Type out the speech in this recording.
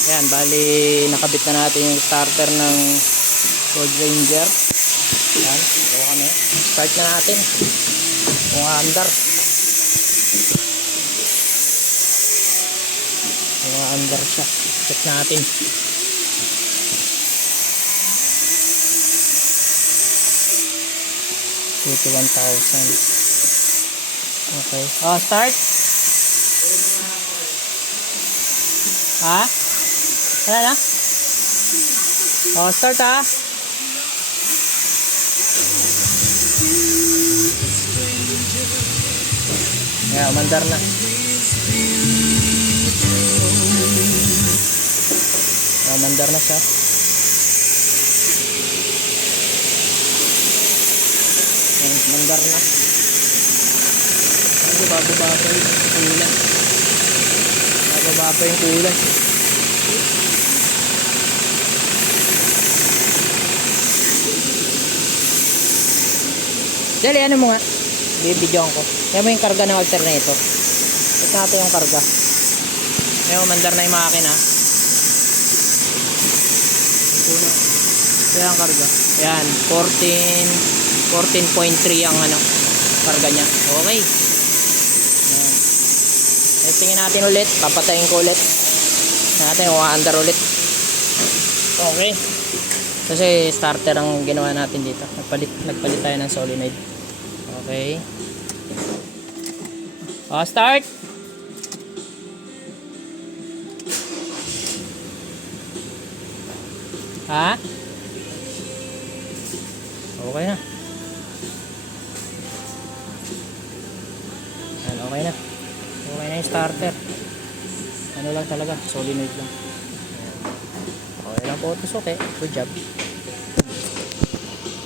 Ayan, bali nakabit na natin yung starter ng Ford Ranger. Ayan, dalawa kami. Start na natin. Kung aandar. Kung aandar siya. Check natin. To 1,000. Okay. Oh, start. Ha? Wala na? Oh, start ha. Yeah, mandar na. Mandar na siya. Mandar na. Bababa yung kulan. Bababa yung kulan. Dali, ano mo nga? Bibidyoan ko. Yan mo yung karga ng alternator. Ito natin yung karga. Ngayon, mandar na yung makina. Ito yung karga. Ayan, 14.3 ang ano, karga niya. Okay. Ayan. Testingin natin ulit. Papatayin ko ulit. Natin kung aandar ulit. Okay. Kasi starter ang ginawa natin dito. Nagpalit tayo ng solenoid. Okay. Oh, start. Ha? Okay na. Ayan, okay na. Okay na yung starter. Ano lang talaga, solenoid lang. Okay lang po ito, okay. Good job.